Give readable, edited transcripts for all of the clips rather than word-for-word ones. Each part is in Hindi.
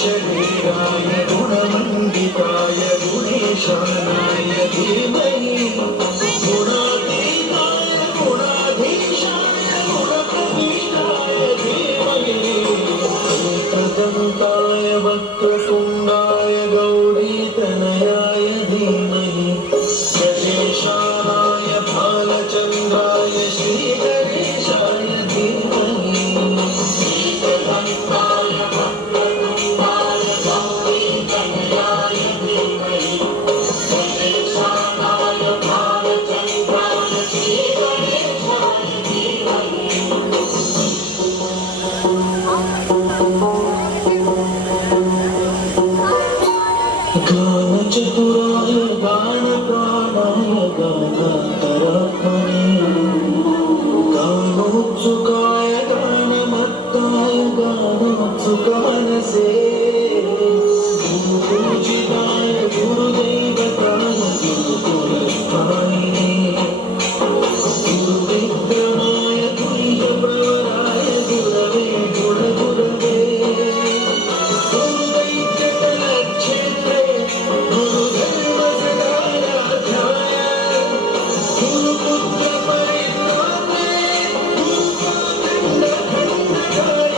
शरीराय गुणमण्डिताय गुणेशानाय धीमहि गुणातीताय गुणाधीशाय गुणप्रविष्टाय धीमहि एकदन्ताय वक्रतुण्डाय गौरीतनयाय धीमहि गजेशानाय भालचन्द्राय श्रीगणेशाय धीमहि एकदन्ताय वक्रतुण्डाय गौरीतनयाय धीमहि गजेशानाय भालचन्द्राय श्रीगणेशाय धीमहि गानचतुराय गानप्राणाय गानान्तरात्मने गानोत्सुकाय गानमत्ताय गानोत्सुकमनसे गुरुपूजिताय गुरुदैवताय गुरुकुलस्थायिने गुरुविक्रमाय गुह्यप्रवराय गुरवे गुणगुरवे गुरुदैत्यकलक्षेत्रे गुरुधर्मसदाराध्याय गुरुपुत्रपरित्रात्रे गुरुपादण्डखण्डकाय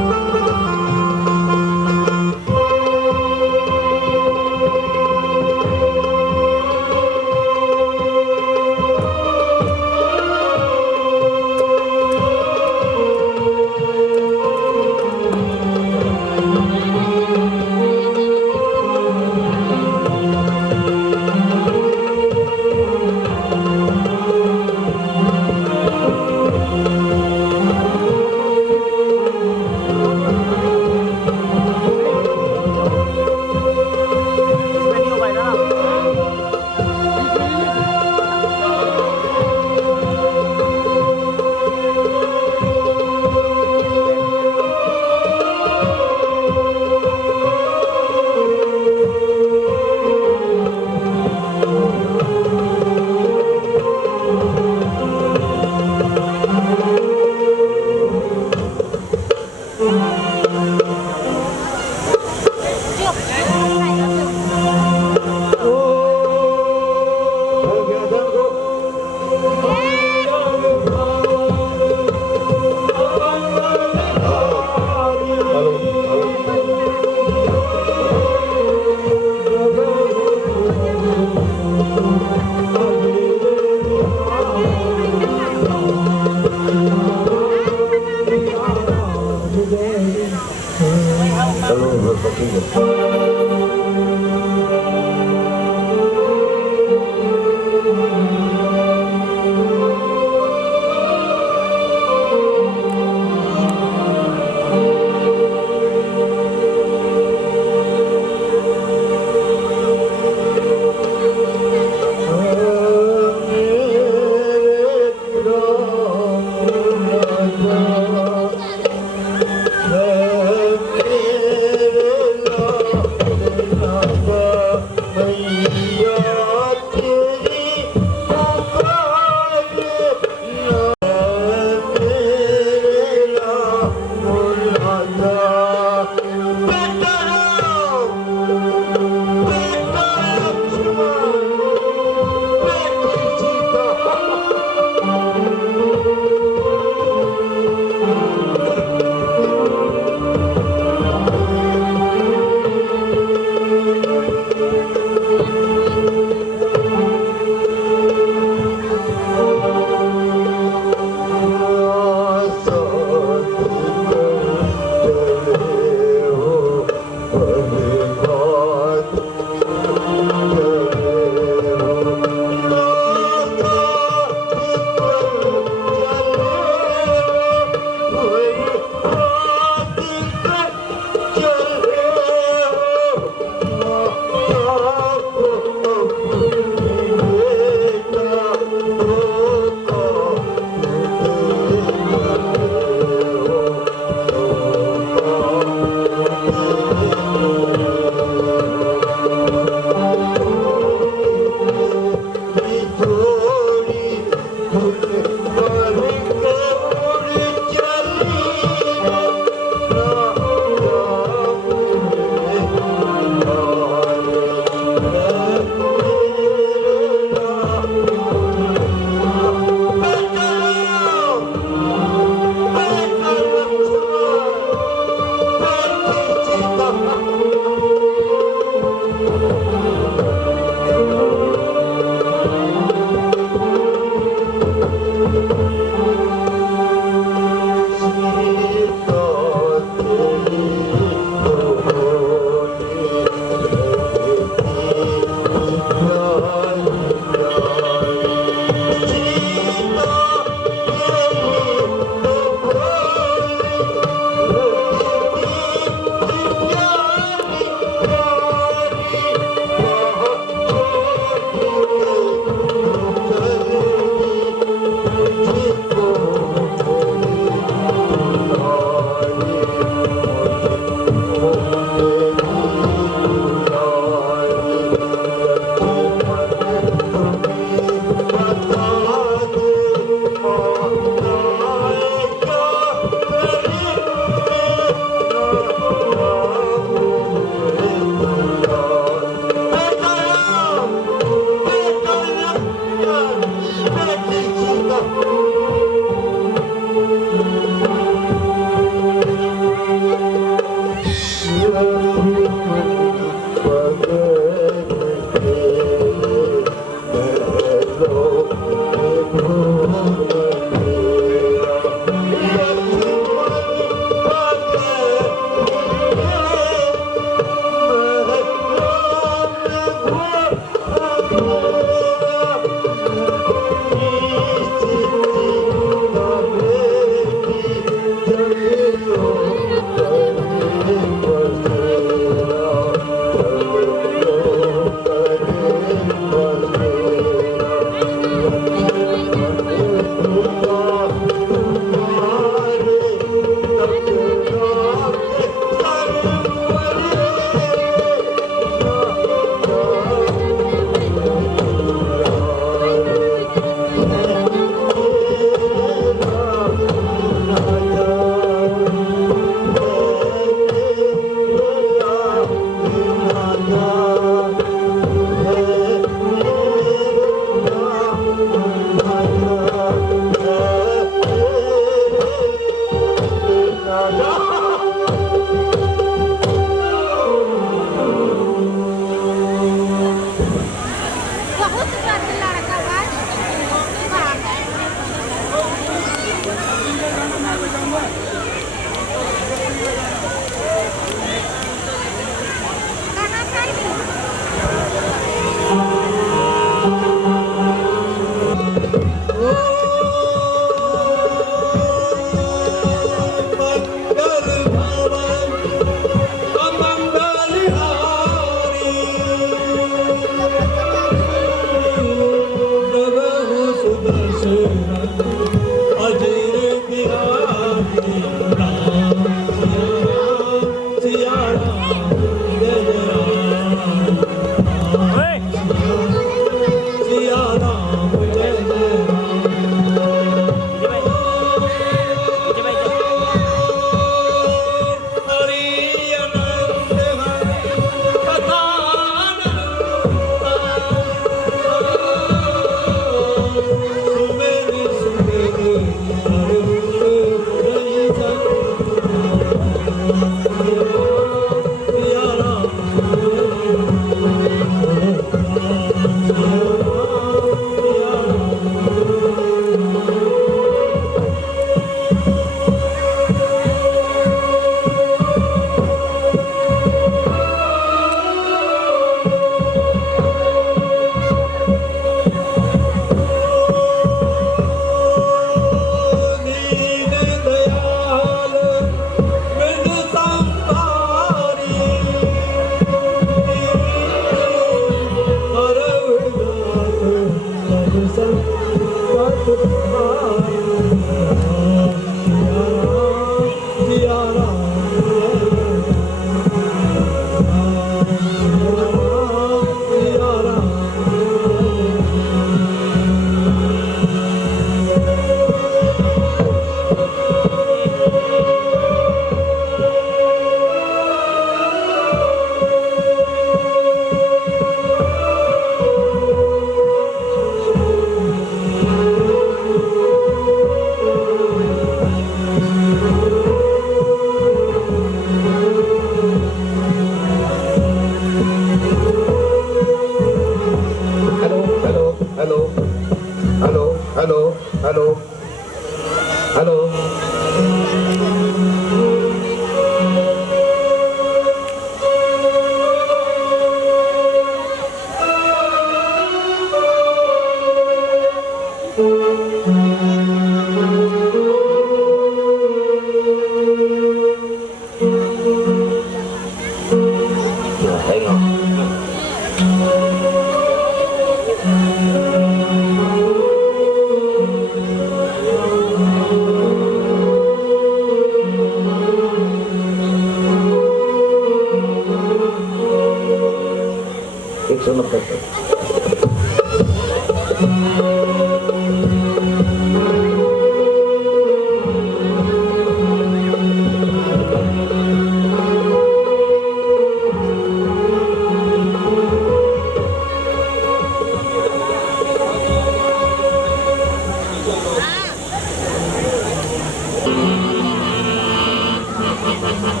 हेलो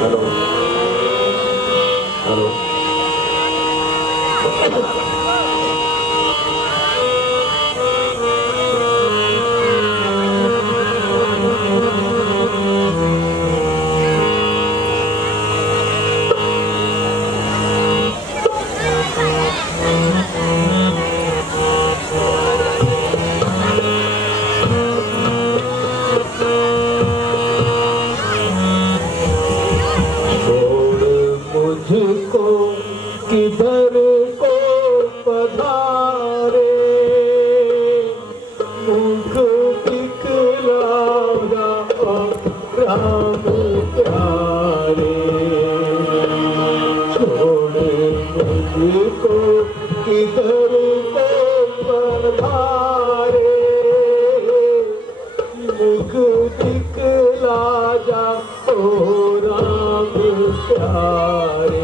हेलो हेलो मुझको किधर को पधारे मुख दिखलाया राम प्यारे छोड़ मुझको किधर को पधारे मुख दिखलाया राम प्यारे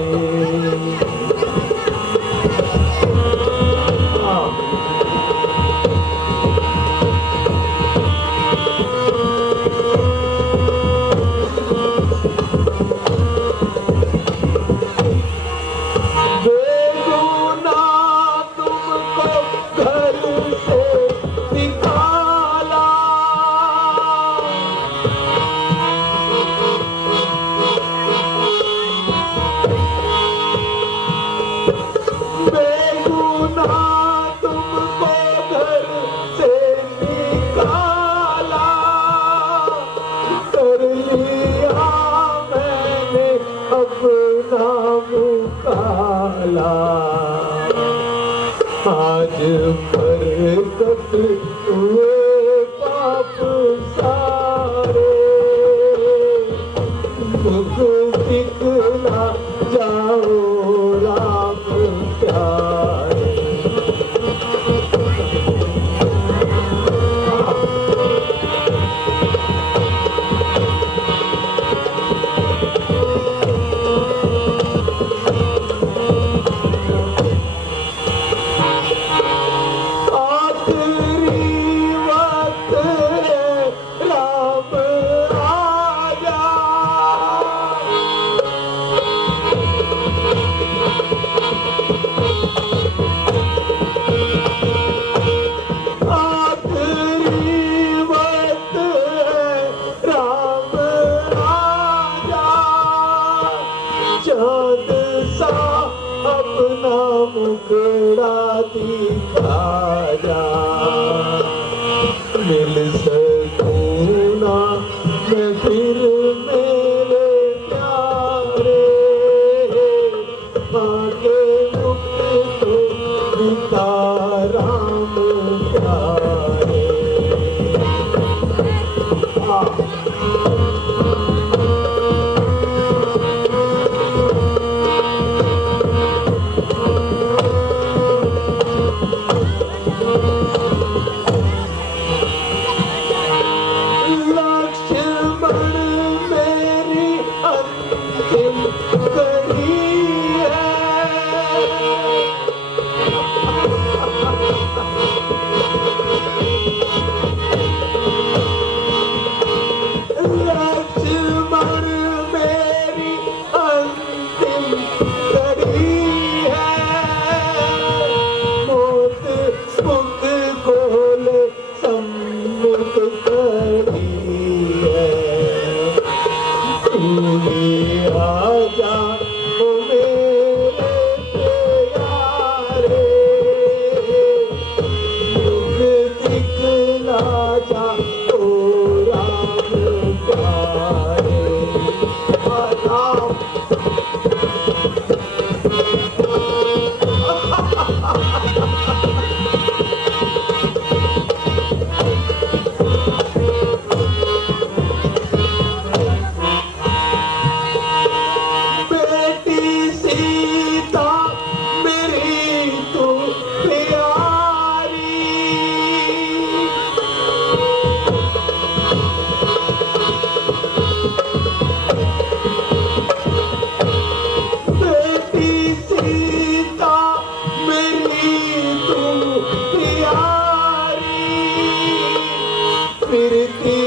आज प्रकट हुए पाप सारे मुख दिखला जाओ राम प्यारे चाँद सा अपना मुखड़ा दिखा जा मिल सकूं ना मैं फिर मेरे प्यारे आगे मुख तो दिखा राम प्यारे फिरती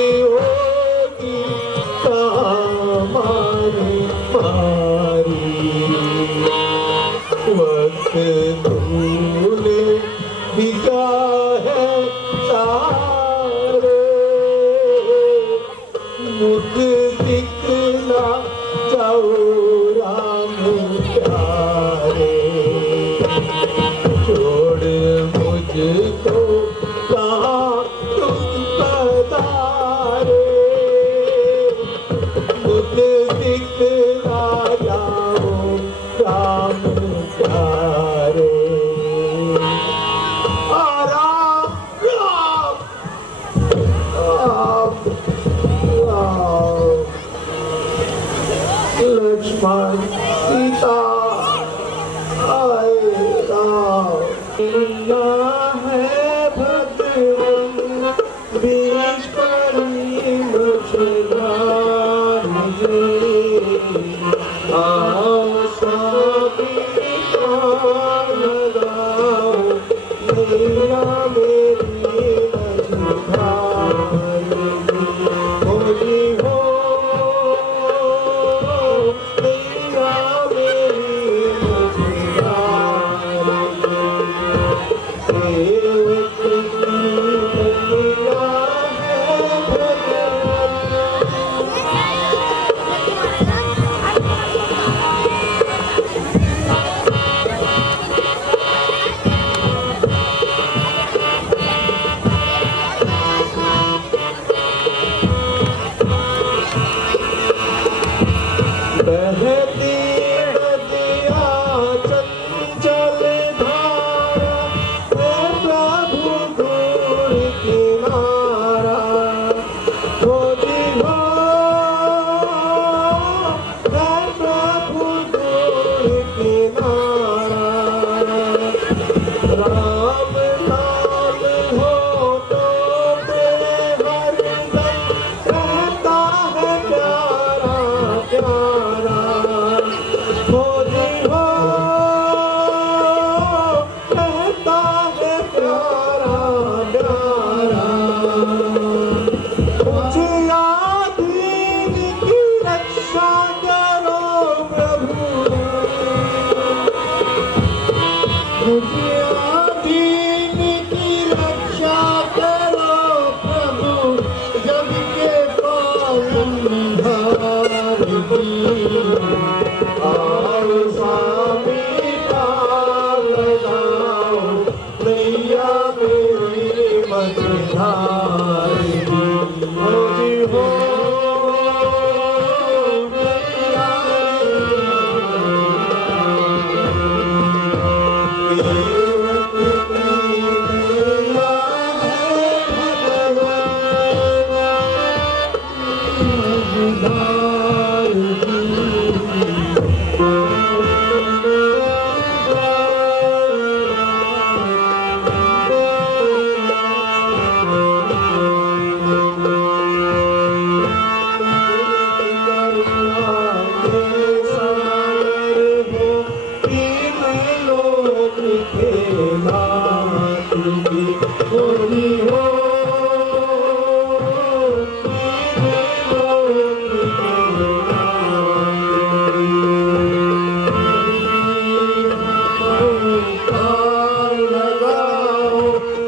लक्ष्मण सीता आए राम है भगवान बीच परी मुझे आओ स्वामी लगाओ मेरा मेरी मझधारी होली हो मेरा मेरी मझधारी बहती नदिया चंचल धारा है प्रभु दूर किनारा खोजी हो है प्रभु दूर किनारा राम नाम हो तो हरदम रहता है प्यारा प्यारा खोजी हो कहता है प्यारा प्यारा मुझे आधीन की रक्षा करो प्रभु मुझे आधीन की रक्षा करो प्रभु जग के पालनहार की आओ स्वामी पार लगाओ नैया मेरी मझधारी खोजी हो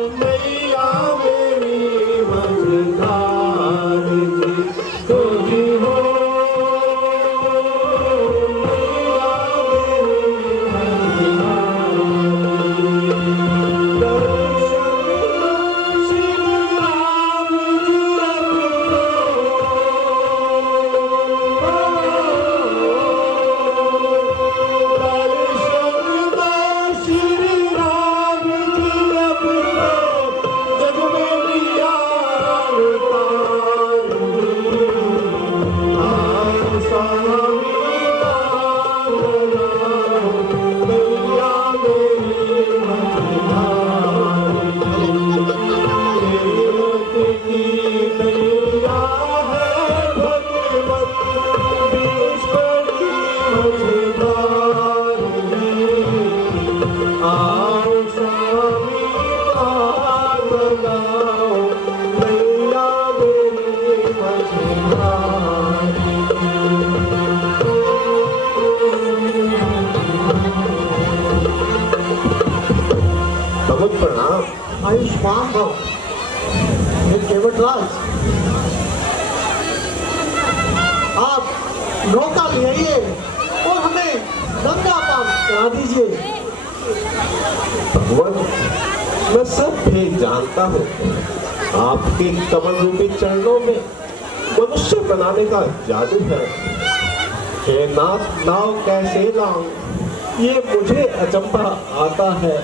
नैया बहुत प्रणाम। आयुष्मान भव। ये केवटराज, आप नौका ले आइए और हमें गंगा पार करा दीजिए। भगवान, मैं सब भेद जानता हूँ। आपके कमल रूपी चरणों में मनुष्य बनाने का जादू है। हे नाथ, नाव कैसे लाऊं, ये मुझे अचंभा आता है।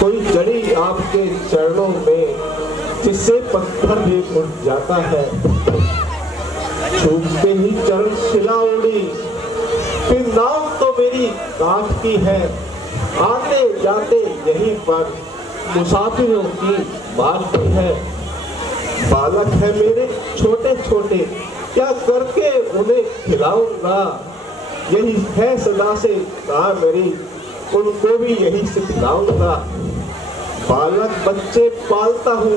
कोई जड़ी आपके चरणों में जिससे पत्थर भी उठ जाता है। छूटते ही चरण शिला उड़ी, फिर नाव तो मेरी काठ की है, आते जाते यहीं पर मुसाफिरों की बात है। बालक है मेरे छोटे छोटे, क्या करके उन्हें खिलाऊंगा, यही है सदा से कहा मेरी, उनको भी यही सिखलाऊंगा। बालक बच्चे पालता हूँ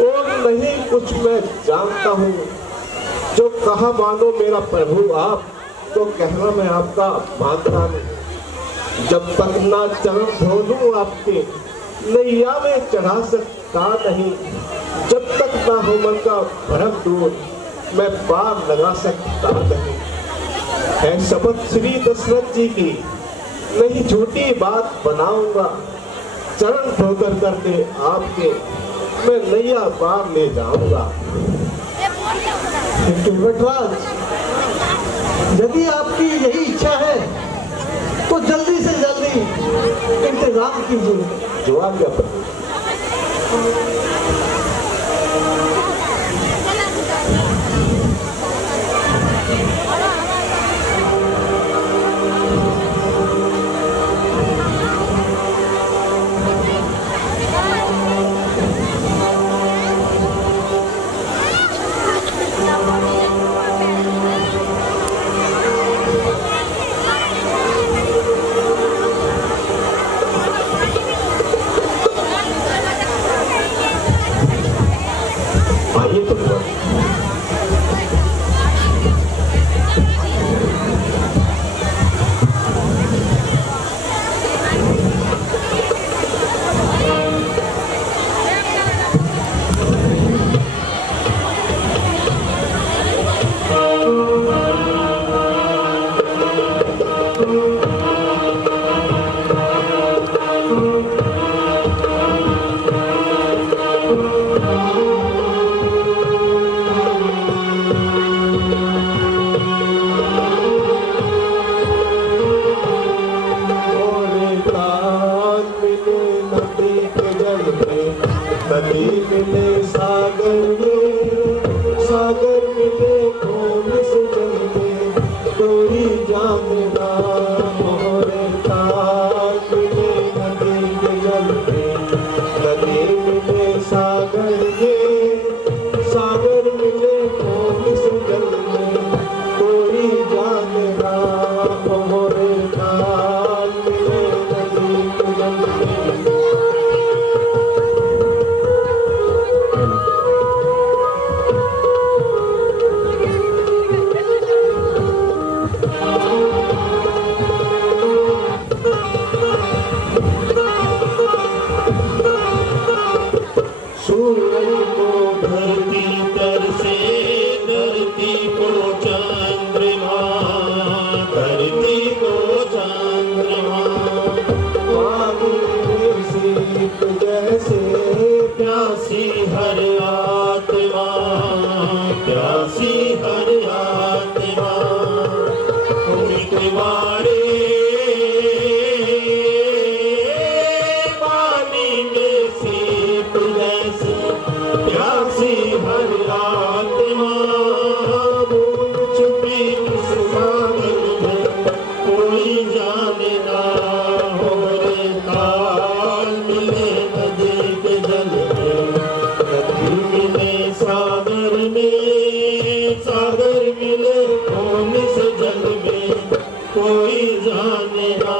और नहीं कुछ मैं जानता हूँ, जो कहा मानो मेरा प्रभु आप, तो कहना मैं आपका मानता हूँ। जब तक ना चरण धो लूं आपके, नैया में चढ़ा सकता नहीं, जब तक ना हो मन का भरम दूर, मैं पार लगा सकता नहीं। है शपथ श्री दशरथ जी की, नहीं झूठी बात बनाऊंगा, चरण धोकर करके आपके मैं नैया पार ले जाऊंगा। वटराज, यदि आपकी यही इच्छा है तो जल्दी से जल्दी इंतजाम कीजिए। जो आज्ञा प्रभु। आइए प्रभु। नदी मिले सागर में, सागर मिले कौन से जल में, कोई जानना मोरे ताल मिले नदी के जल में, नदी मिले सागर में, सागर मिले कौन से जल में, कोई जानना मोरे ताल मिले नदी के जल में। सूरज को धरती तर से, धरती को चंद्रमा, धरती को चंद्रमा, बादल शीत जैसे प्यासी हर आत्मा, प्यासी हर आत्मा, मिटवाड़े पानी में सीप जैसे प्यासी हर आत्मा, भूल छुपी किस सागर में, कोई जाने ना हो रे ताल मिले नदी के जल में, नदी मिले सागर में, सागर मिले कौन से जल में, कोई जाने ना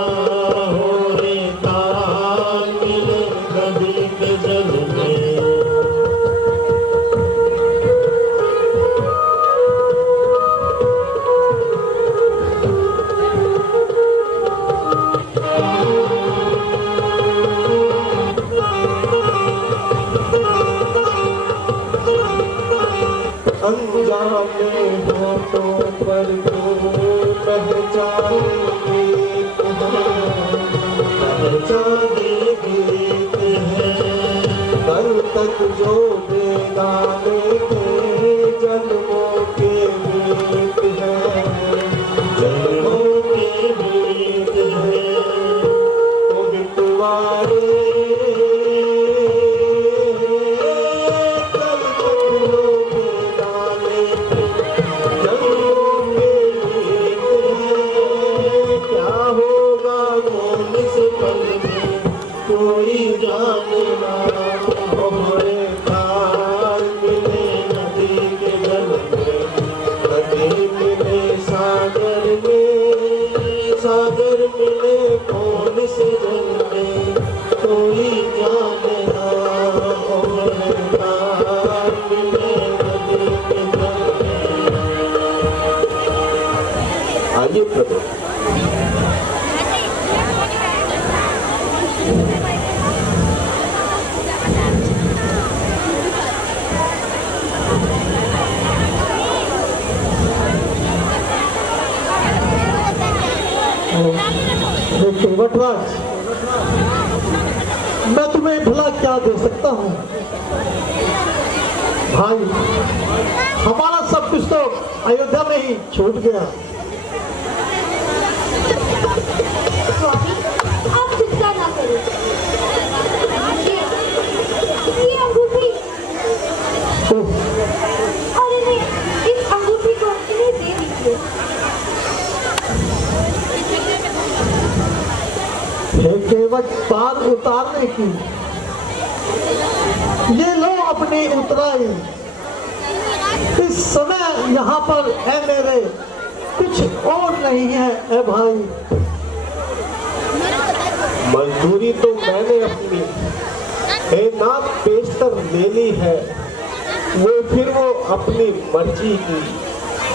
हो रे ताल मिले नदी के जल में। अनजाने होठों पर जो पहचाने गीत है, पहचाने गीत है, कल तक जो बेगाने थे जन्मों के गीत है, जन्मों के गीत है, तो मिटवारे कल तक जो बेगाने ओहरे तार मिले नदी के जल में, नदी मिले सागर में, सागर मिले कौन से जल में, कोई जाने ना। ओहरे तार मिले नदी के जल में। आइए प्रभु, देखिए वटराज, मैं तुम्हें भला क्या दे सकता हूँ भाई। हमारा सब कुछ तो अयोध्या में ही छूट गया। स्वामी, आप चिंता ना करें। ये अंगूठी, ओह, अरे नहीं, इस अंगूठी को इन्हें दे दीजिए। हे केवट पार उतारने की, ये लो अपनी उतराई। इस समय यहाँ पर है मेरे कुछ और नहीं है ए भाई। मजदूरी तो मैंने अपनी हे नाथ पेशतर ले ली है, वो फिर वो अपनी मर्जी की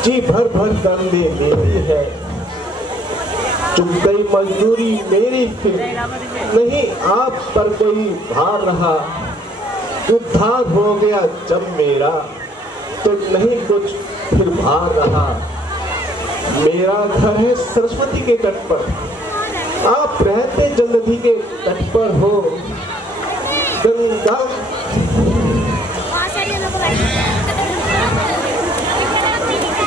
जी भर भर दंडे लेती है। चुप गई मजदूरी मेरी, फिर नहीं आप पर कोई भार रहा। उद्धार हो गया जब मेरा, तो नहीं कुछ फिर भार रहा। मेरा घर है सरस्वती के तट पर, आप रहते जलधि के तट पर हो। गंगा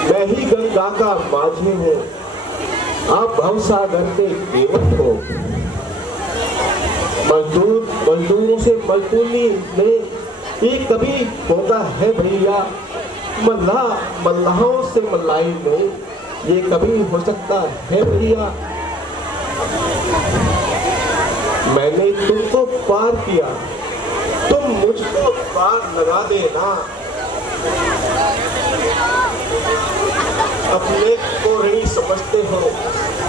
मैं ही गंगा का माझी हूँ, आप भवसागर के देवत हो। मजदूरों से मजदूरी में ये कभी होता है भैया, मल्लाहों से मल्लाई में ये कभी हो सकता है भैया। मैंने तुमको पार किया, तुम मुझको पार लगा देना। अपने को ऋणी समझते हो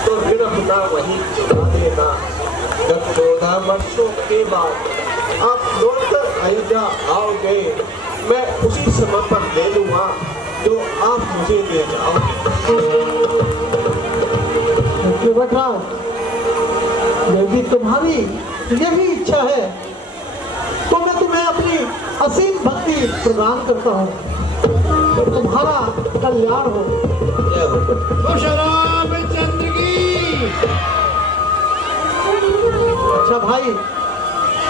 तो ऋण अपना वही चुका देना। जब 14 वर्षों के बाद आप लौटकर अयोध्या आओगे, मैं उसी समय पर ले लूंगा जो आप मुझे दे जाओ। यदि तुम्हारी यही इच्छा है तो मैं तुम्हें अपनी असीम भक्ति प्रदान करता हूँ। तुम्हारा कल्याण हो। रामचंद्र की। अच्छा भाई,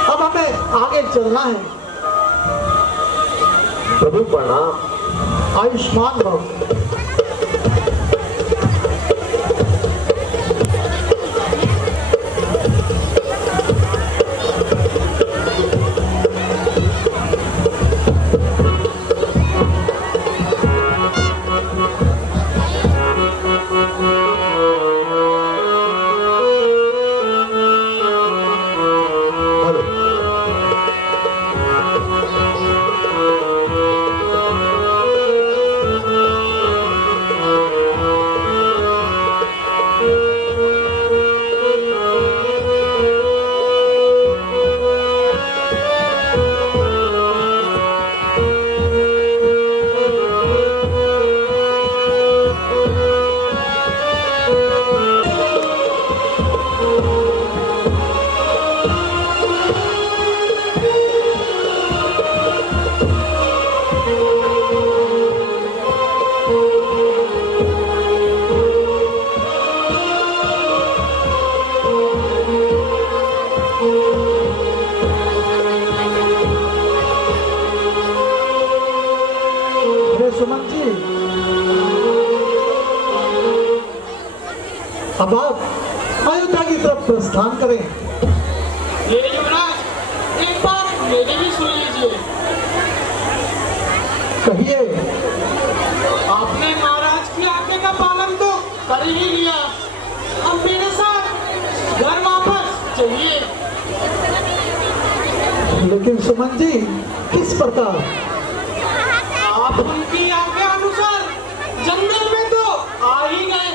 अब हमें आगे चलना है। प्रभु प्रणाम। आयुष्मान भव। सुमन जी, अब आप अयोध्या की तरफ प्रस्थान करें। ये युवराज, एक बार मेरी भी सुन लीजिए। कहिए। आपने महाराज की आज्ञा का पालन तो कर ही लिया, अब मेरे साथ घर वापस चलिए। लेकिन सुमन जी किस प्रकार? आप उनकी आज्ञा अनुसार जंगल में तो आ ही गए।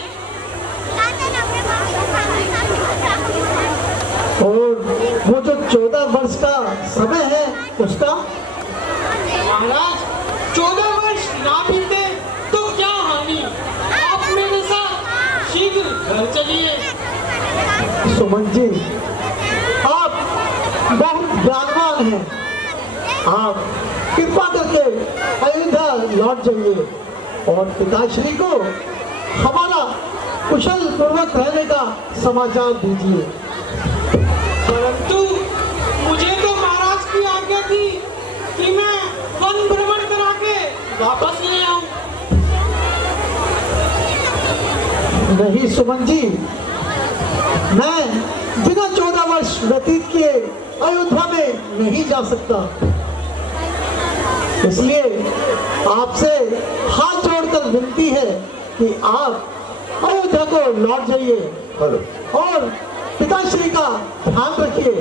और वो जो 14 वर्ष का समय है उसका? महाराज 14 वर्ष ना बीते तो क्या हानि, आप मेरे साथ शीघ्र घर चलिए। सुमन जी आप बहुत ज्ञानवान हैं, आप कृपा करके अयोध्या लौट जाइए और पिताश्री को हमारा कुशल पूर्वक रहने का समाचार दीजिए। परंतु मुझे तो महाराज की आज्ञा थी कि मैं वन भ्रमण करा के वापस ले आऊं। नहीं सुमन जी, मैं बिना 14 वर्ष व्यतीत किए अयोध्या में नहीं जा सकता, इसलिए आपसे हाथ जोड़कर विनती है कि आप अयोध्या को लौट जाइए हेलो। और पिताश्री का ध्यान रखिए।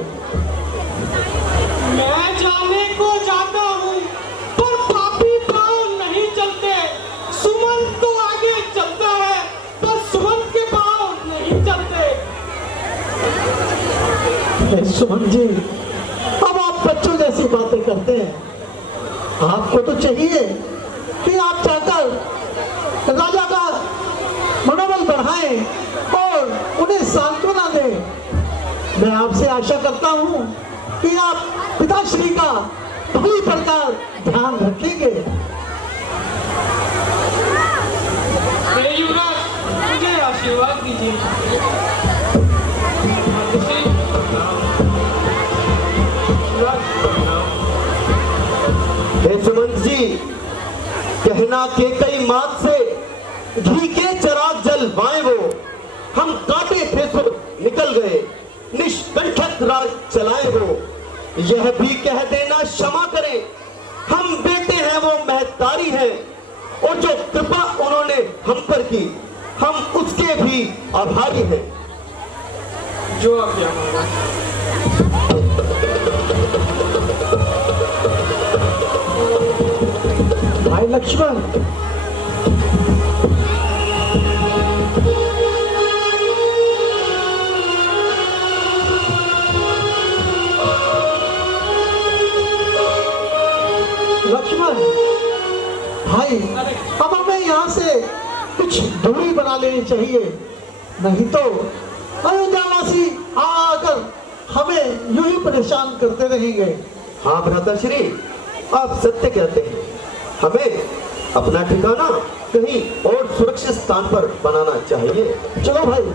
मैं जाने को जाता हूँ पर पापी पाँव नहीं चलते। सुमन तो आगे चलता है पर सुमन के पाँव नहीं चलते। सुमन जी अब आप बच्चों जैसी बातें करते हैं। आपको तो चाहिए कि आप जाकर राजा का मनोबल बढ़ाएं और उन्हें सांत्वना दें। मैं आपसे आशा करता हूं कि आप पिताश्री का भली प्रकार ध्यान रखेंगे। हे युवराज, मुझे आशीर्वाद दीजिए। हे सुमंत जी, कहना के कई मात से घी के चराग जल वाए वो, हम काटे थे सो निकल गए, निष्कंठक राज चलाए वो। यह भी कह देना क्षमा करें, हम बेटे हैं वो महतारी हैं, और जो कृपा उन्होंने हम पर की हम उसके भी आभारी हैं। जो आज्ञा महाराज। भाई लक्ष्मण, लक्ष्मण भाई, अब हमें यहाँ से कुछ दूरी बना लेनी चाहिए, नहीं तो अयोध्यावासी आकर हमें यूं ही परेशान करते रहेंगे। हाँ भ्राताश्री, आप सत्य कहते हैं, हमें अपना ठिकाना कहीं और सुरक्षित स्थान पर बनाना चाहिए। चलो भाई।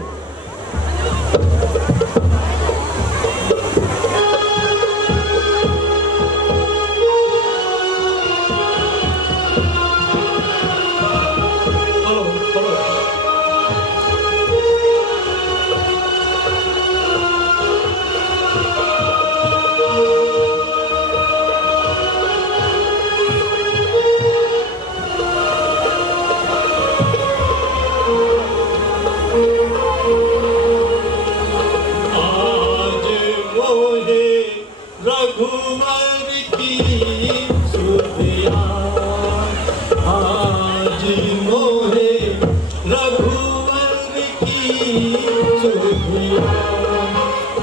रघुवर की सुधिया, आज मोहे रघुवर की सुधिया।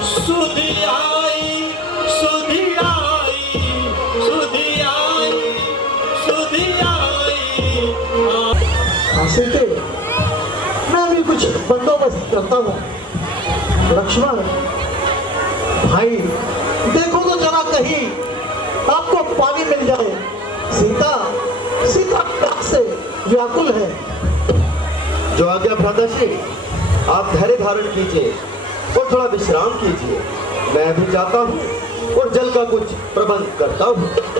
सुधियाई सुधियाई सुधियाई सुधियाई। सीते, मैं भी कुछ बंदोबस्त करता हूँ। लक्ष्मण भाई, देखो तो जरा कहीं आपको पानी मिल जाए। सीता सीता प्यास से व्याकुल है। जो आज्ञा भ्राताश्री, आप धैर्य धारण कीजिए और थोड़ा विश्राम कीजिए। मैं भी जाता हूँ और जल का कुछ प्रबंध करता हूँ।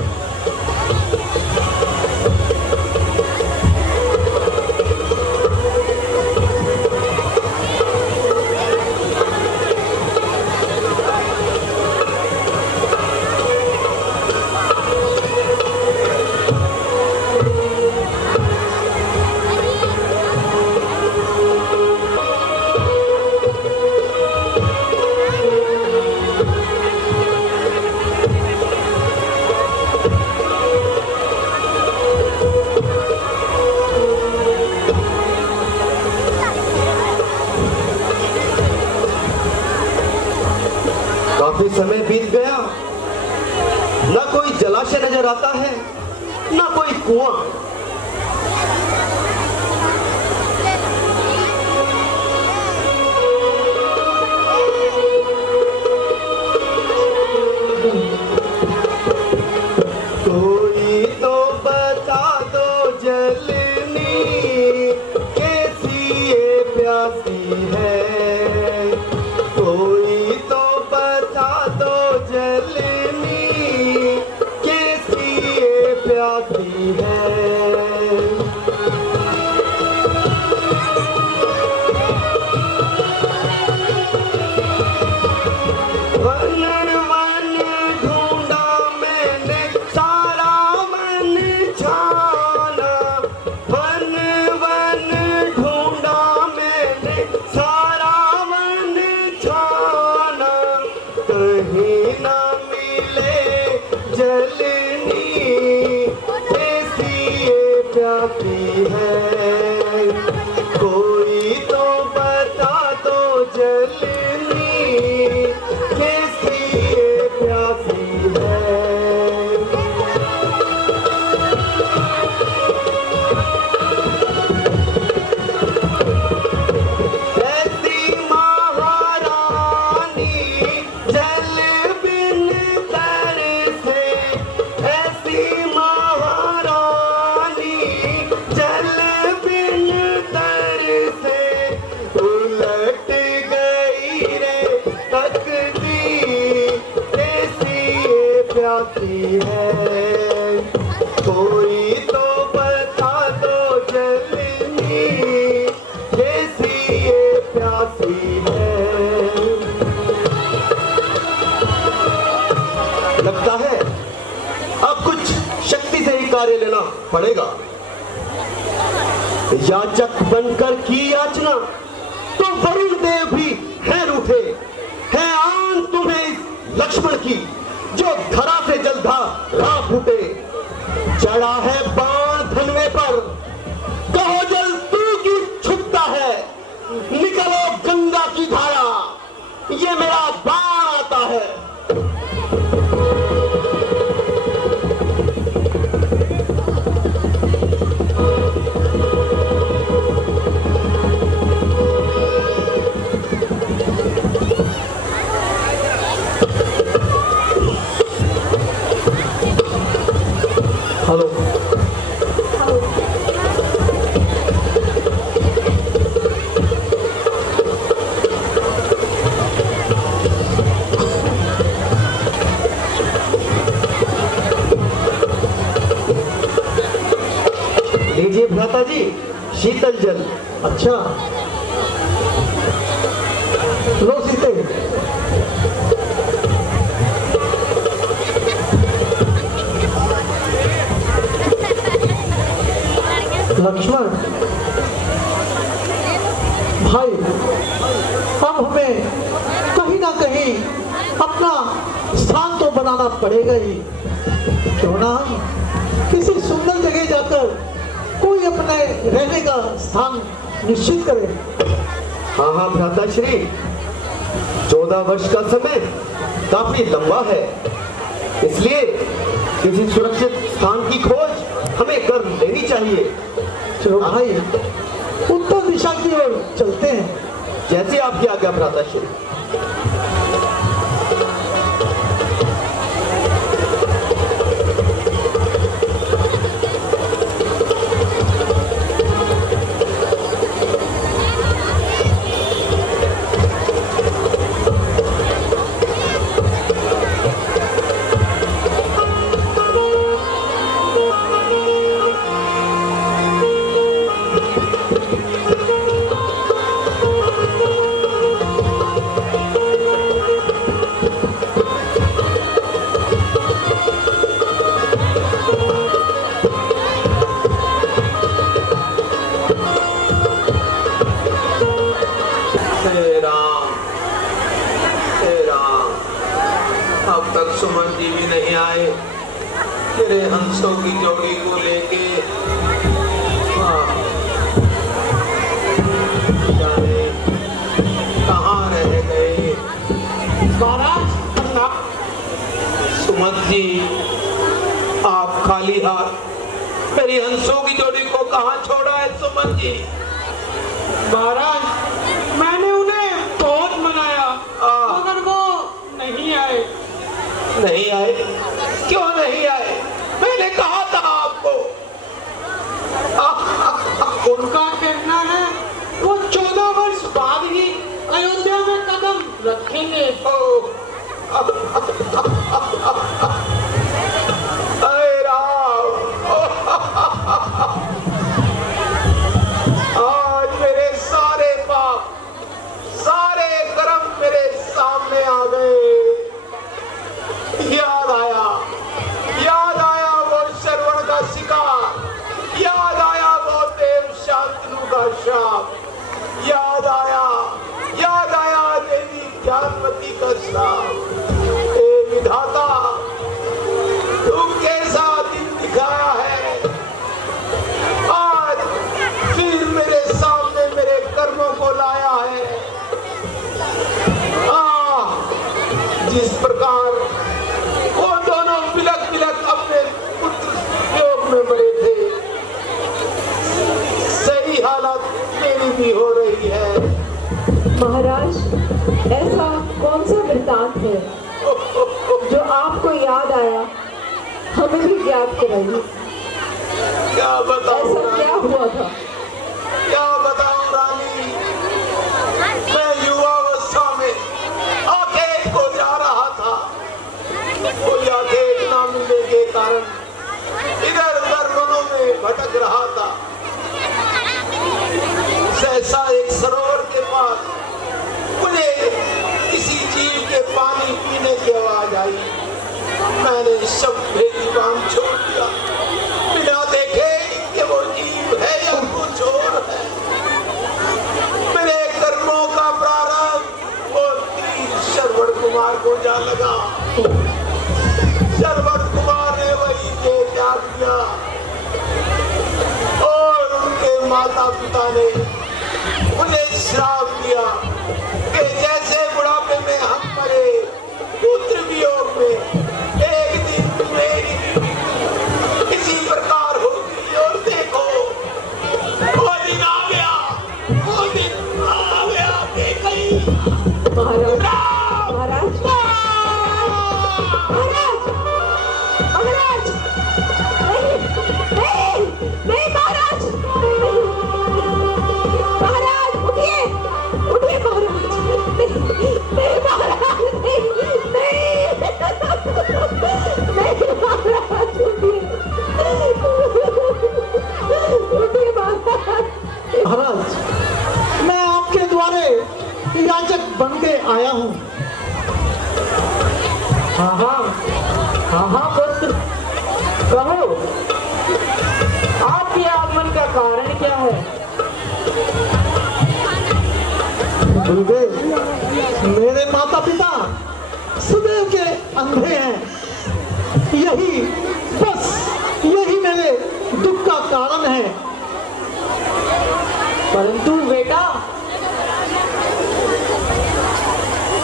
ना कोई जलाशय नजर आता है, ना कोई कुआं। कोई तो बता दो जलनी कैसी ये प्यासी है, कोई तो बता दो जलनी कैसी ये प्यासी है। वन वन ढूंढा मैंने सारा मन छाना, वन वन ढूंढा मैंने सारा मन छाना, कहीं ना मिले जलनी कैसी ये प्यासी है, कोई तो बता दो जलनी कैसी ये प्यासी है। ऐसी महारानी जल बिन तरसे, ऐसी महारानी जल बिन तरसे, उलट गई रे तकदीर कैसी ये प्यासी है, कोई तो बता दो जलनी कैसी ये प्यासी है। लगता है अब कुछ शक्ति से ही कार्य लेना पड़ेगा। याचक बनकर की याचना तो वरुण देव भी हैं रूठे, है आन तुम्हें इस लक्ष्मण की जो धरा से जलधा राह फूटे, चढ़ा है बाण धनवे पर कहो जल तू की छुपता है, निकलो गंगा की धारा ये मेरा बाण आता है। हेलो लीजिए भ्राता जी शीतल जल। अच्छा लो सीते। लक्ष्मण भाई अब हमें कहीं ना कहीं अपना स्थान तो बनाना पड़ेगा ही, क्यों ना हम किसी सुंदर जगह जाकर कोई अपने रहने का स्थान निश्चित करे। हाँ हाँ भ्राताश्री, 14 वर्ष का समय काफी लंबा है, इसलिए किसी सुरक्षित स्थान की खोज हमें कर लेनी चाहिए। चलो भाई उत्तर दिशा की ओर चलते हैं। जैसे आपकी आज्ञा भ्राताश्री। सुमन जी भी नहीं आए, तेरे हंसों की जोड़ी को लेके जाने कहाँ रह गए। महाराज सुमंत जी, आप खाली हाथ मेरी हंसों की जोड़ी को कहां छोड़ा है सुमंत जी? महाराज, मैंने उन्हें बहुत मनाया मगर वो नहीं आए। नहीं आए? क्यों नहीं आए? मैंने कहा था आपको। उनका कहना है वो 14 वर्ष बाद ही अयोध्या में कदम रखेंगे। अरे राम, आज मेरे सारे पाप, सारे कर्म मेरे सामने आ गए। याद आया वो श्रवण का शिकार, याद आया वो देव शांतनु का श्राप, याद आया देवी ज्ञानवती का श्राप। हे विधाता, तू कैसा दिन दिखाया है। आज फिर मेरे सामने मेरे कर्मों को लाया है। जिस प्रकार वो दोनों बिलक बिलक अपने पुत्र योग में मरे थे, सही हालत मेरी भी हो रही है। महाराज, ऐसा कौन सा वृतांत है जो आपको याद आया हमें भी ज्ञात कराइए। क्या बताऊं ऐसा क्या हुआ था? क्या बताऊं रानी, मैं युवावस्था में आखेट को जा रहा था। कोई आखेट ना मिलने के कारण इधर उधर वनों में भटक रहा था। सहसा एक सरोवर के पास मुझे किसी जीव के पानी पीने की आवाज आई। मैंने सब भेदी काम छोड़ दिया, बिना देखे कि वो जीव है या कुछ और है। मेरे कर्मों का प्रारंभ वो तीर श्रवण कुमार को जा लगा। श्रवण कुमार ने वही दे त्याग दिया और उनके माता पिता ने मुझे श्राप दिया कि जैसे बुढ़ापे में हम मरे, पुत्र वियोग में एक दिन मेरी इसी प्रकार होगी। और देखो, वो दिन आ गया कि कहीं महाराज, महाराज, महाराज, महाराज, नहीं, नहीं, महाराज, महाराज, उठिए, उठिए महाराज, नहीं, महाराज, नहीं, महाराज, उठिए महाराज। महाराज, मैं आपके द्वारे याचक बन के आया हूँ। हाँ पुत्र, कहो आपके आगमन का कारण क्या है? गुरुदेव, मेरे माता पिता सदैव के अंधे हैं। यही मेरे दुख का कारण है। परंतु बेटा,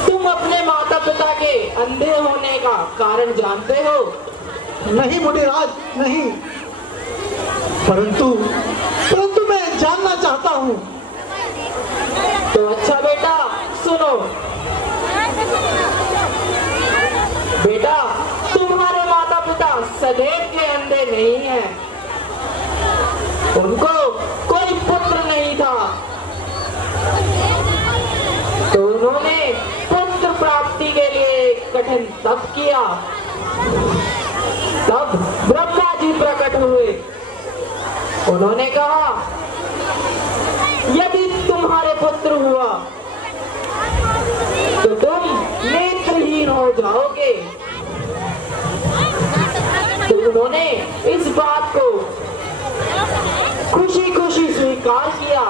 तुम अपने माता पिता के अंधे होने का कारण जानते हो? नहीं मुनिराज, नहीं, परंतु मैं जानना चाहता हूँ। तो अच्छा बेटा, सुनो। बेटा, तुम्हारे माता पिता सदैव के अंधे नहीं हैं। उनको कोई पुत्र नहीं था, तो उन्होंने पुत्र प्राप्ति के लिए कठिन तप किया। तब ब्रह्मा जी प्रकट हुए। उन्होंने कहा, यदि तुम्हारे पुत्र हुआ तो तुम नेत्रहीन हो जाओगे। तो उन्होंने इस बात को खुशी खुशी स्वीकार किया।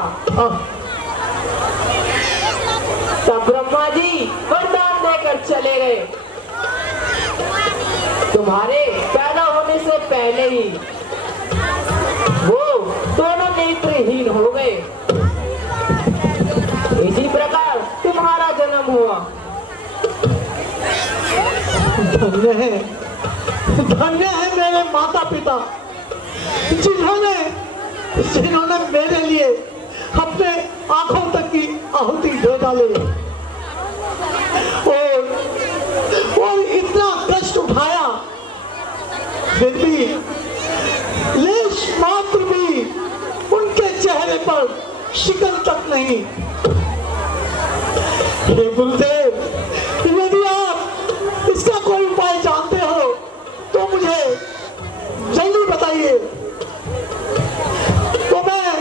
तब ब्रह्मा जी वरदान देकर चले गए। तुम्हारे पैदा होने से पहले ही वो दोनों नेत्रहीन हो गए। इसी प्रकार तुम्हारा जन्म हुआ। धन्य है धन्य है मेरे माता पिता जिन्होंने मेरे लिए अपने आंखों तक की आहुति दे डाली और इतना कष्ट उठाया, फिर भी लेश मात्र भी उनके चेहरे पर शिकन तक नहीं। हे गुरुदेव, यदि आप इसका कोई उपाय जानते हो तो मुझे जल्दी बताइए, तो मैं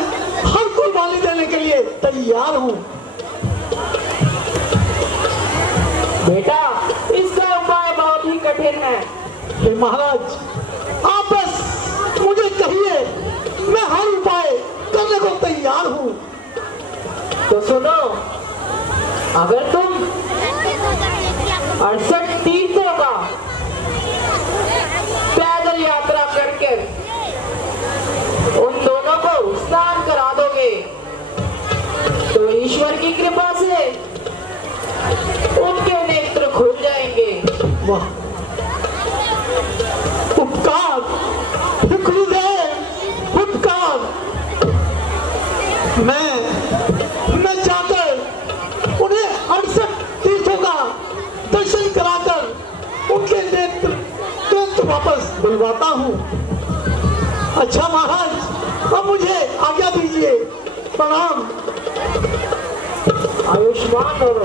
हर कुर्बानी देने के लिए तैयार हूं। बेटा, इसका उपाय बहुत ही कठिन है। हे महाराज, आप बस मुझे कहिए, मैं हर उपाय करने को तैयार हूं। तो सुनो, अगर तुम 68 तीर्थों का पैदल यात्रा करके उन दोनों को स्नान करा दोगे तो ईश्वर की कृपा से उनके नेत्र खुल जाएंगे। वाह, उपकार गुरुदेव, उपकार। मैं जाकर उन्हें 68 तीर्थों का दर्शन कराकर उनके नेत्र तुरंत वापस बुलवाता हूँ। अच्छा महाराज, अब मुझे आज्ञा दीजिए। प्रणाम। आयुष्मान भव।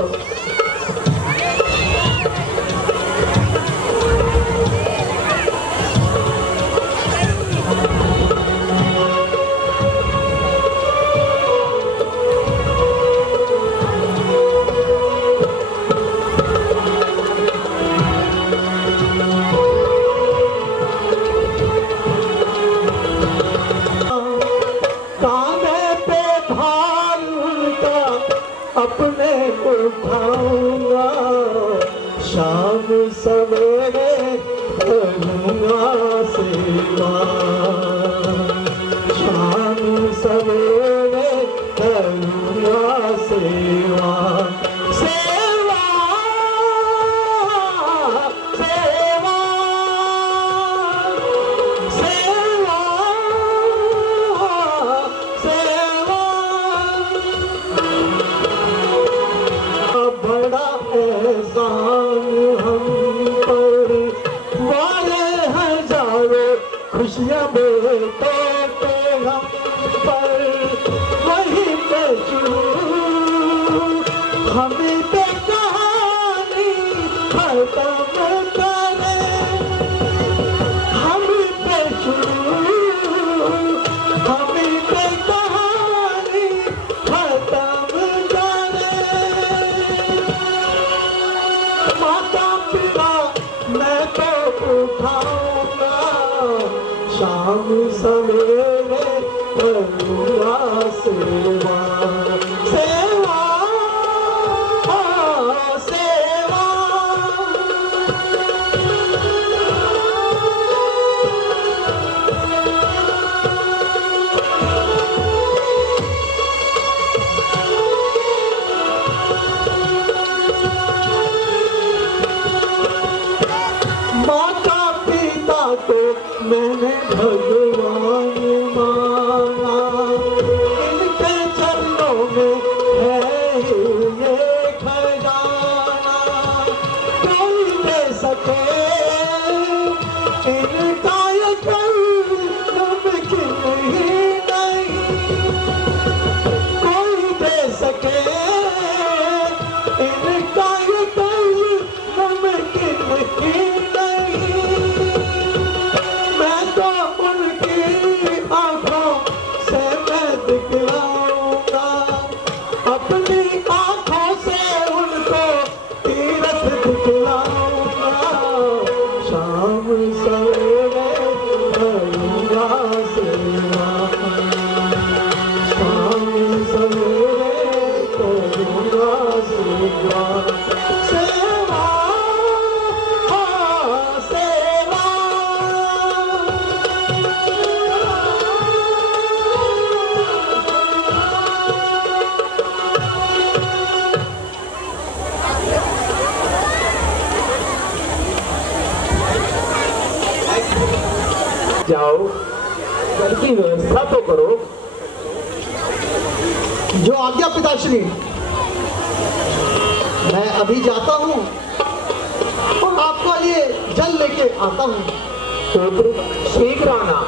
कांधे पे भार उनका अपने उठाऊंगा, शाम सवेरे करूंगा सेवा, शाम सवेरे करूंगा सेवा, सेवा सेवा सेवा सेवा। बड़ा एहसान हम पर वाले हजारों खुशियां बेटोटे हम पर, वही पे हमें पे कहानी खत्म करे, हमें पे हमें पे कहानी खत्म करे। माता पिता मैं तो उठाऊंगा, शाम सवेरे करूंगा सेवा, सेवा सेवा। माता पिता को मैंने भगवान माना, इनके चरणों में है ये खजाना, कोई दे सके इनका ये कल मुमकिन ही नहीं, कोई दे सके इनका ये कल मुमकिन ही नहीं। मैं तो उनकी आंखों से मैं दिखलाऊंगा, अपनी आंखों से उनको तीरथ दिखलाऊंगा, शाम सवेरे जाओ, घर की व्यवस्था तो करो। जो आज्ञा पिताश्री। मैं अभी जाता हूँ और आपको ये जल लेके आता हूँ। पुत्र शीघ्र आना।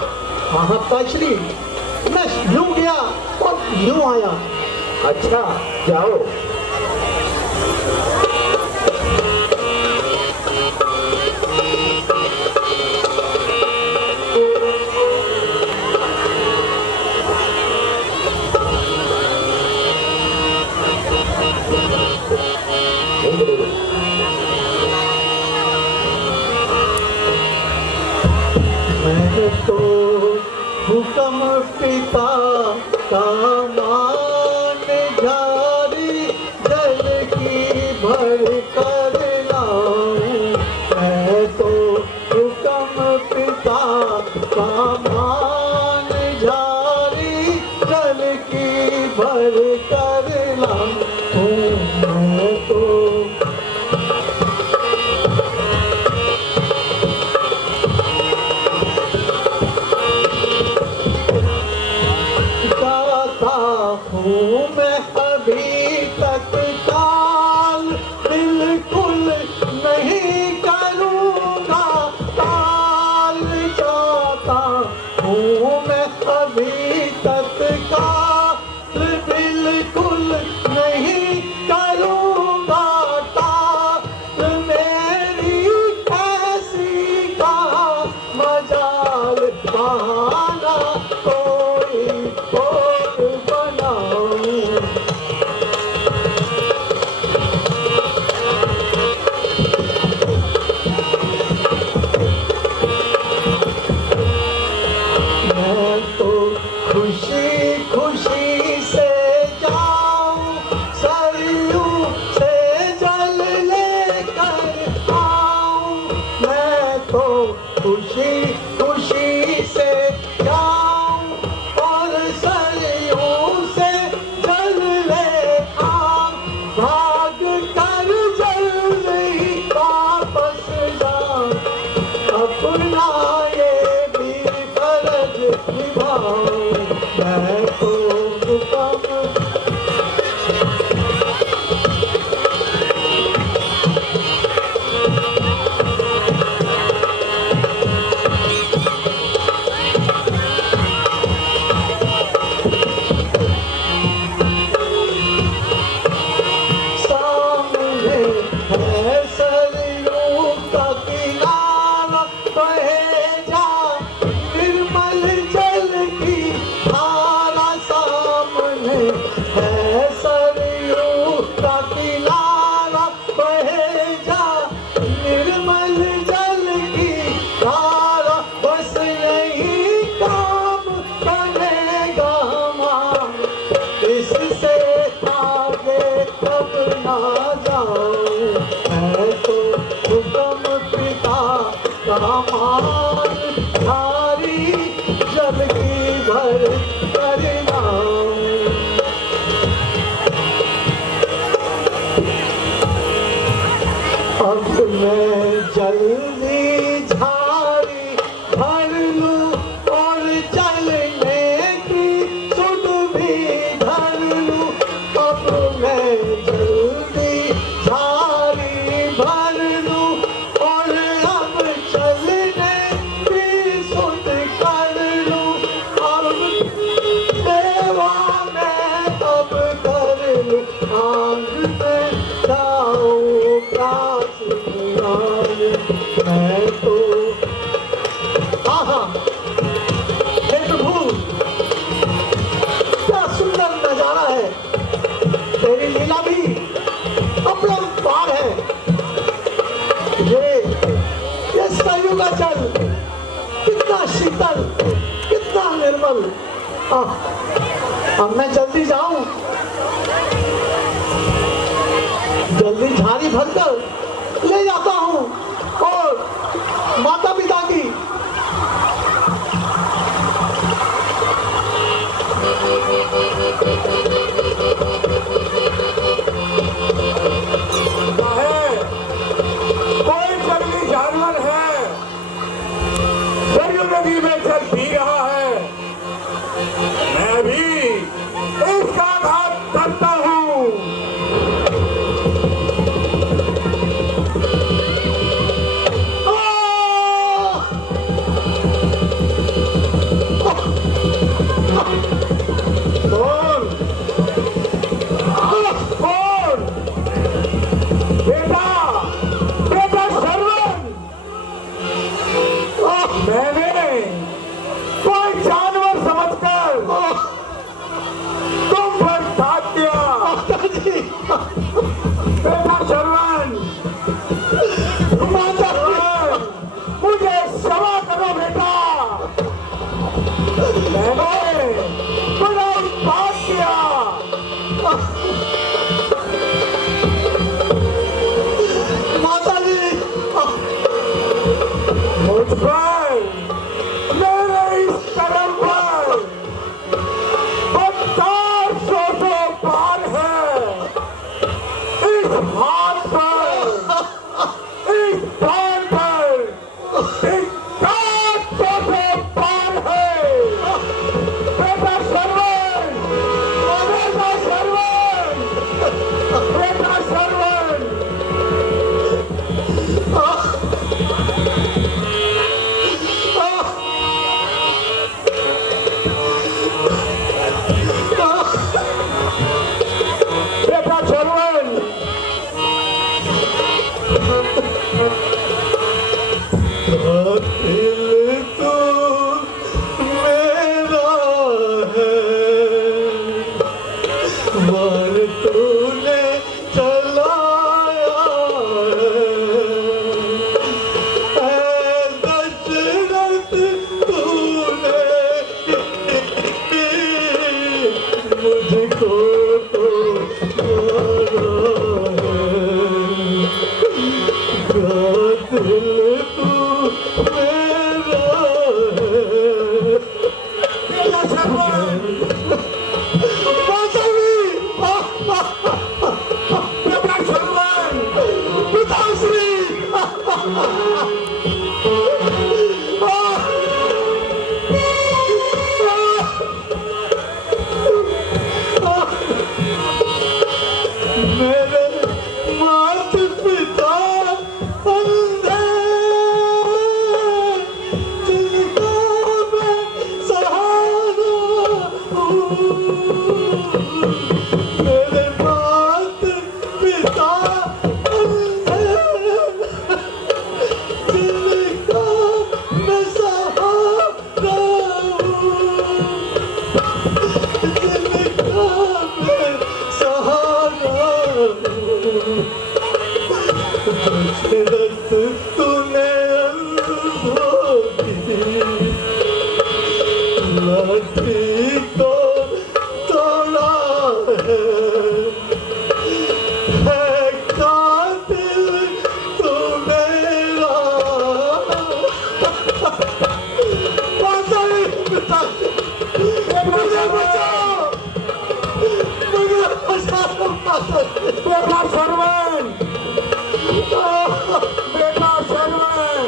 हाँ हाँ पिताश्री, मैं यूं गया और यूं आया। अच्छा जाओ। मैं तो हुक्म पिता का मान जारी जल की भर कर लाऊं। मैं तो हुक्म पिता का मान जारी जल की भर कर लाऊं। मैं तो हूँ मैं अभी तक ताल बिल्कुल नहीं करूँगा ताल जाता हूँ मैं अभी तक ताल बिल्कुल नहीं करूँगा ताल मेरी ऐसी का मजाल बहाना कोई और बनाऊं। मैं तो खुशी खुशी से जाऊं सरयू से जल लेकर आऊं। मैं तो खुशी खुशी से जाऊं और सरयू से जल ले आऊं। भाग कर जल्दी वापस जाऊं अपना ये भी फर्ज निभाऊं। मैं तो हुक्म सामने है सरयू का किनारा बहे जा निर्मल जल की धारा। सामने है सरयू का किनारा बहे जा निर्मल जल की धारा। बस यही काम बनेगा हमारा इससे आगे कब ना जाऊं। मैं तो हुक्म पिता का मान धारी जल की भर कर लाऊं। अब मैं जल्दी झाड़ी भर लूं और चलने की सुध भी धर लूं। अब मैं जल्दी झाड़ी भर लूं और अब चलने की सुध कर लूं। अब सेवा मैं अब कर लूं आंग में जाऊं प्यास बुझाऊं। मैं तो आहा हे प्रभु क्या सुंदर नजारा है। तेरी लीला भी अपरंपार है। ये सरयू का जल कितना शीतल कितना निर्मल। अब मैं जल्दी जाऊं जल्दी झाड़ी भरकर ले जाता हूं और माता पिता की कोई जंगली जानवर है सरयू में नदी में जल पी रहा है, मैं भी इसका घात करता हूँ। कौन? कौन? बेटा, बेटा शरवण, मैंने कोई जानवर समझकर तुम पर घात किया। बेटा शरवण, मुझे क्षमा करो बेटा, मैंने बड़ा उत्पात किया। माता जी, मुझ पर, मेरे इस कदम पर 5,200 बार है, इस हाथ पर, इस बार पर 5,200 बार है। बेटा शरवण, बेटा शरवण, बेटा शरवण, बेटा शरवण, दिल तो मेरा है, मन तूने चलाया है, दशरथ तूने मुझको तो मारा है, दिल तू मेरा है। बेटा शरवण, माता जी, बेटा शरवण, पिताश्री, मेरे माता पिता अंधे, जिनका मैं सहारा हूँ। मेरे माता पिता अंधे, जिनका मैं सहारा हूँ, जिनका मैं सहारा हूँ। दशरथ तूने अनुभवी लाठी को तोड़ा है कातिल तू मेरा। माता जी, पिताश्री, मुझे बचाओ, मुझे बचाओ माता जी। बेटा शरवण, बेटा शरवण,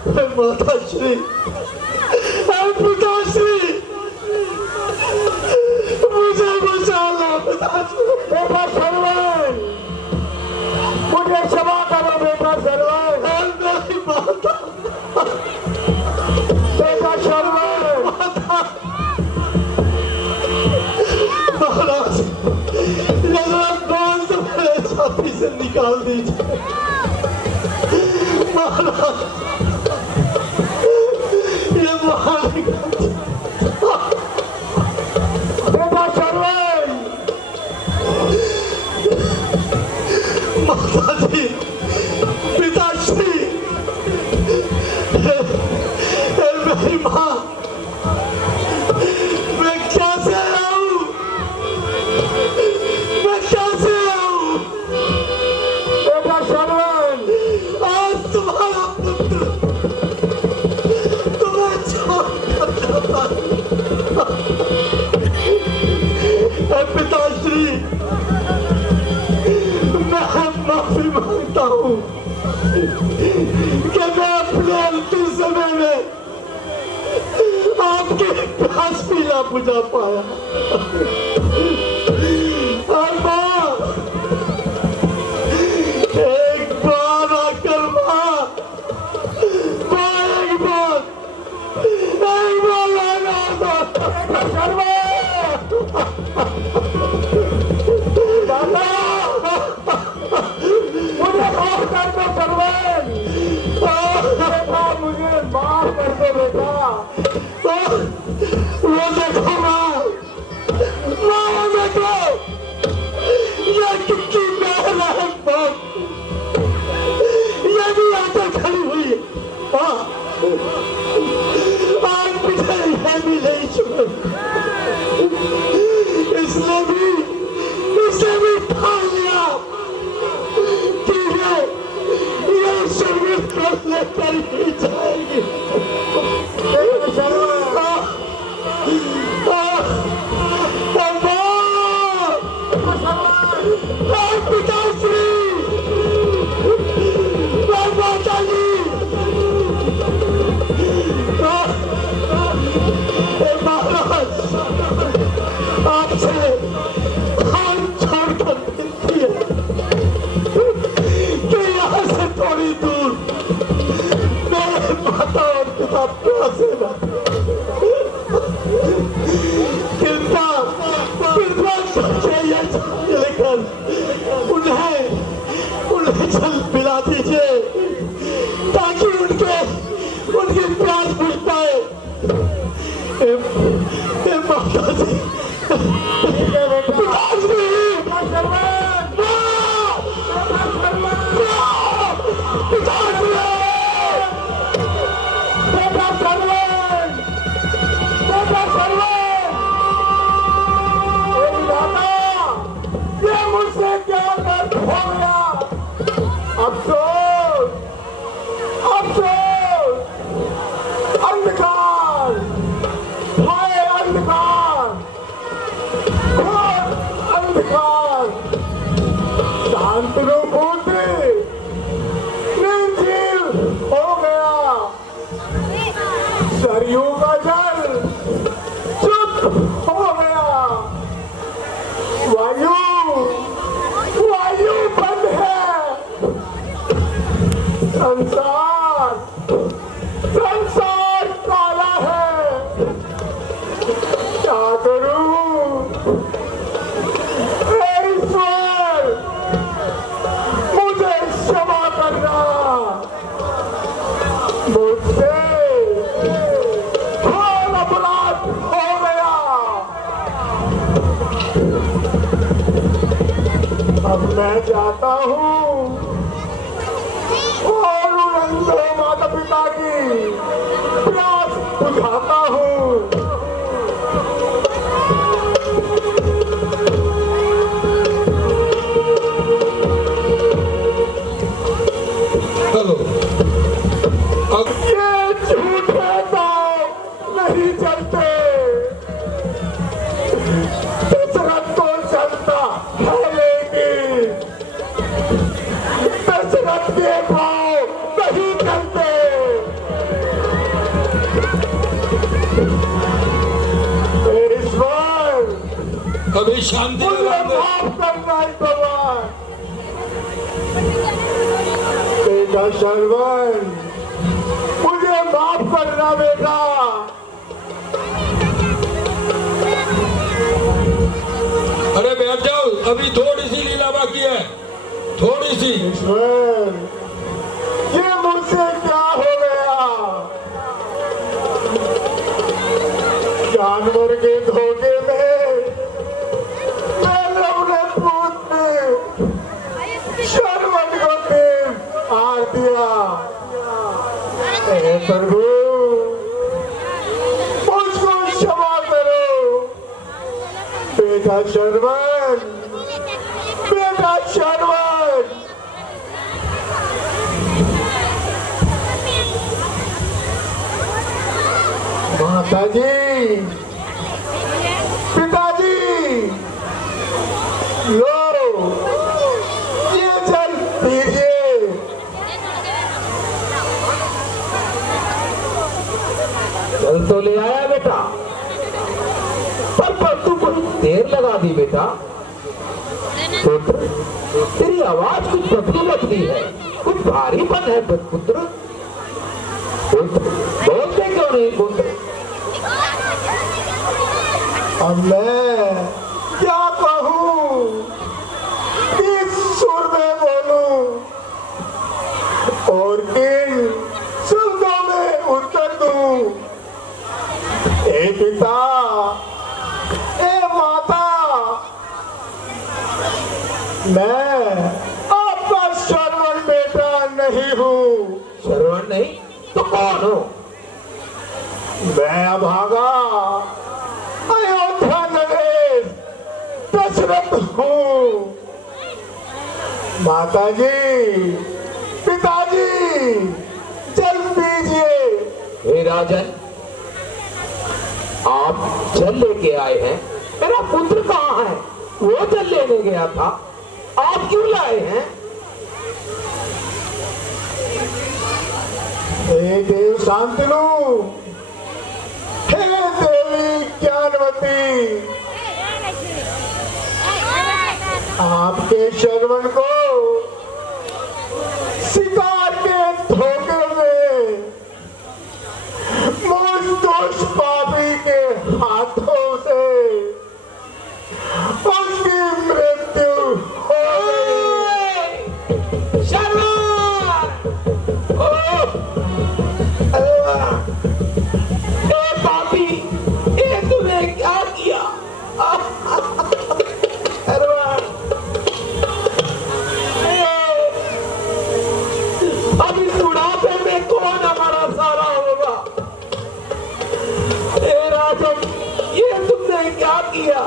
माता श्री, पिताश्री, मुझे बचा लो पिताश्री। बेटा सरवन, मुझे क्षमा करो बेटा सरवन। मेरी माता, बेटा सरवन, महाराज जरूरत कौन से मेरे छाती से निकाल दीजिए महाराज, ये महान बेटा सरवन, माता जी, पिताश्री, मेरी माँ, मैं कैसे आऊं, मैं कैसे आऊं? बेटा सरवन, आज तुम्हारा पुत्र तुम्हें छोड़कर जाता है। पिताश्री, मैं माफी मांगता हूँ कि मैं अपने अंतिम समय में आपके प्यास भी ना बुझा पाया। और माँ, एक बार आकर माँ, एक बार लगा दो। बेटा सरवन, दादा, मुझे माफ कर दो सरवन। बेटा मुझे माफ कर दो बेटा। वो देखो माँ, वो देखो, ये कितनी बेरहम बात, ये भी आकर खड़ी हुई है। हाँ, आज मुझे यह भी नहीं छुए, इसने भी ठान लिया कि ये शरीर को लेकर ही जाएगी। बेटा सरवन, पिताश्री, माता जी, महाराज, आपसे हाथ छोड़कर विनती है कि यहाँ से थोड़ी दूर मेरे माता और पिता प्यासे न, कृपा करके ये जल लेकर उन्हें जल पिला दीजिए ताकि उनकी प्यास बुझ पाए। माता जी, पिताश्री, मुझसे क्या दर्द हो गया? अफसोस, अफसोस, अंधकार, हाय अंधकार, घोर अंधकार। शांतनु पुत्र निर्जीव हो गया, सरयू का जल चुप हो गया, वायु बंद है, संसार काला है। क्या करूं ईश्वर, मुझे क्षमा करना, मुझसे घोर अपराध हो गया। अब मैं जाता हूँ और उन अंधे माता पिता की प्यास बुझाता हूँ। ये झूठे दाव नहीं चलते, दशरथ तो चलता है, लेकिन दशरथ के भाव नहीं चलते। कभी शांति मुझे लगा दे। माफ करना है भगवान। बेटा शरवण, मुझे माफ करना बेटा। अरे बैठ जाओ, अभी थोड़ी सी लीला बाकी है, थोड़ी सी। ईश्वर, ये मुझसे क्या हो गया? जानवर के धोखे में मैंने अपने पूत में शरवण को देव आर दिया। हे प्रभु, मुझको क्षमा करो। बेटा शरवण, बेटा शरवण। माताजी, पिताजी, लो ये जल पीजिए। जल तो ले आया बेटा, पर तू कोई देर लगा दी बेटा। पुत्र, तेरी आवाज कुछ बदली है, कुछ भारीपन है पुत्र। बोलते क्यों नहीं पुत्र? अब मैं क्या कहूँ, किस सुर में बोलूं और किन शब्दों में उत्तर दूं? ए पिता, ए माता, मैं आपका शरवण बेटा नहीं हूँ। शरवण नहीं तो कौन हो? मैं अभागा अयोध्या नरेश दशरथ हूँ। माताजी, पिताजी, जल पीजिए। हे राजन, आप जल लेके आए हैं, मेरा पुत्र कहाँ है? वो जल लेने गया था, आप क्यों लाए हैं? हे देव शांतनु, हे देवी ज्ञानवती, आपके शरवण को शिकार के धोखे में मुझ दोष पापी के हाथों से उसकी मृत्यु हो गई। पापी, ये तूने क्या किया? अब इस बुढ़ापे में कौन हमारा सहारा होगा? हे राजन, ये तुमने क्या किया?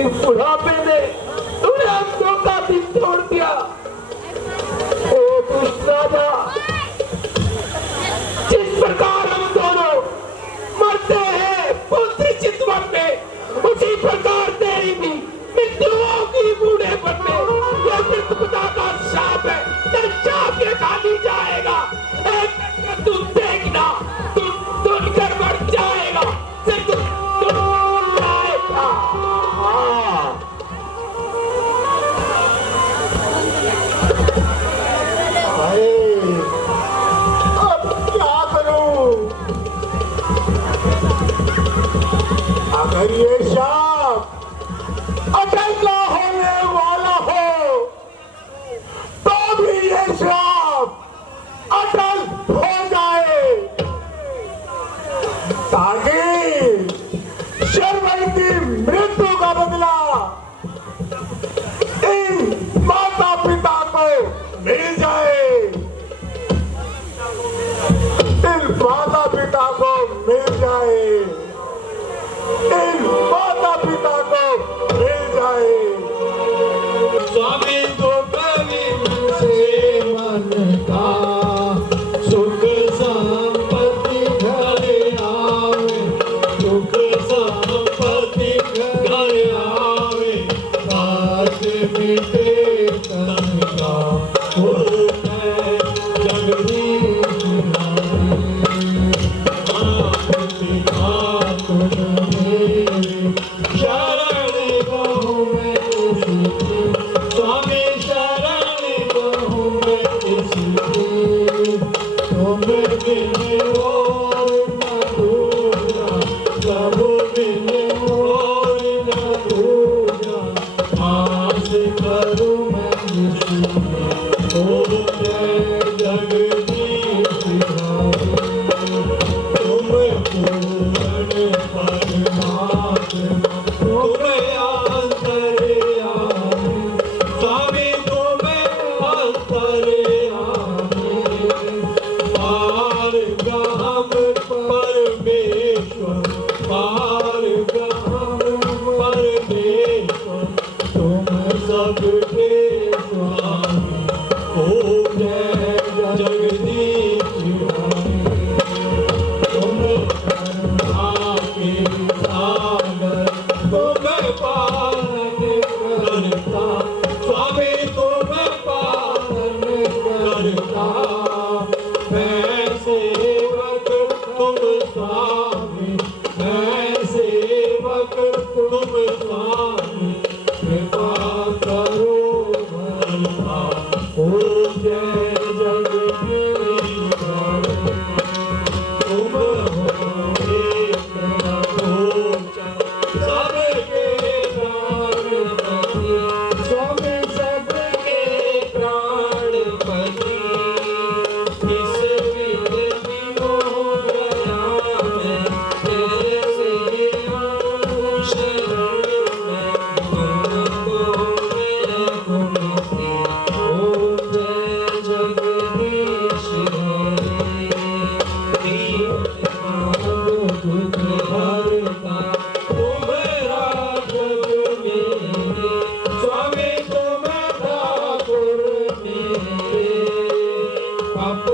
इस बुढ़ापे में तुमने हम दो का दिल तोड़ दिया। ओ दुष्ट राजा, जिस प्रकार हम दोनों मरते हैं पुत्र चितवन में, उसी प्रकार तेरी भी मृत्यु होगी बूढ़ेपन में। यह मृत्यु पिता का शाप है, तेरे शाप के खाली जाएगा। एक तू देखना, तू सुनकर मर जाएगा, सिर्फ तू जाएगा। अब क्या करूं? अगर ये शाप अटल ना होने वाला हो, तो भी ये शाप अटल हो जाए, ताकि शरवण की मृत्यु का बदला इन माता पिता को मिल जाए, इन माता पिता को मिल जाए, इन माता पिता को मिल जाए। स्वामी तो कवि से मन का सुख संपत्ति घर आवे, सुख संपत्ति घर आवे, साथ मिटे तन का हो मैं जगदीश नारी। Up